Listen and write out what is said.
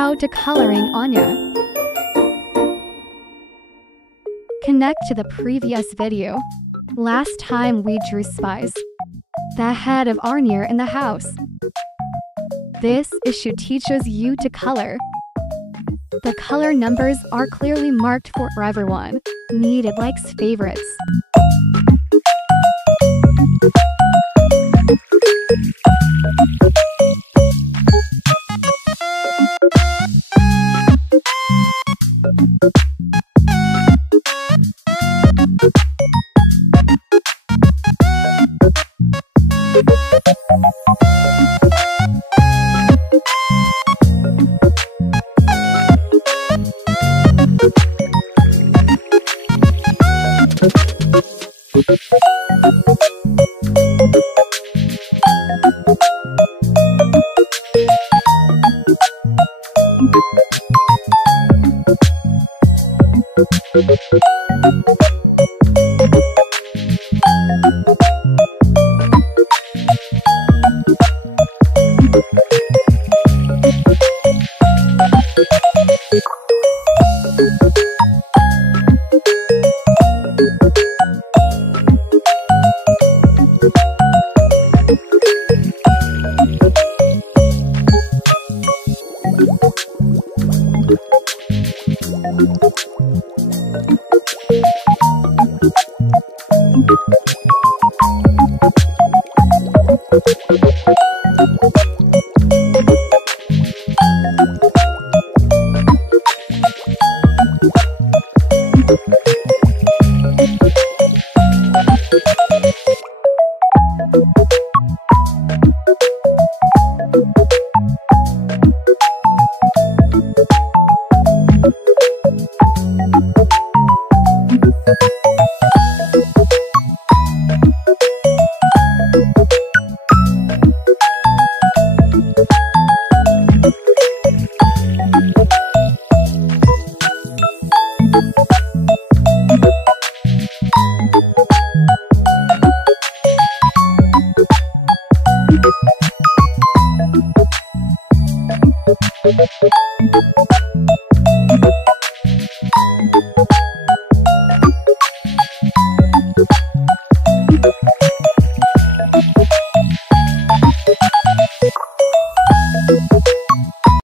How to coloring Anya. Connect to the previous video. Last time we drew Spice, the head of Anya in the house. This issue teaches you to color. The color numbers are clearly marked for everyone. Needed likes favorites. You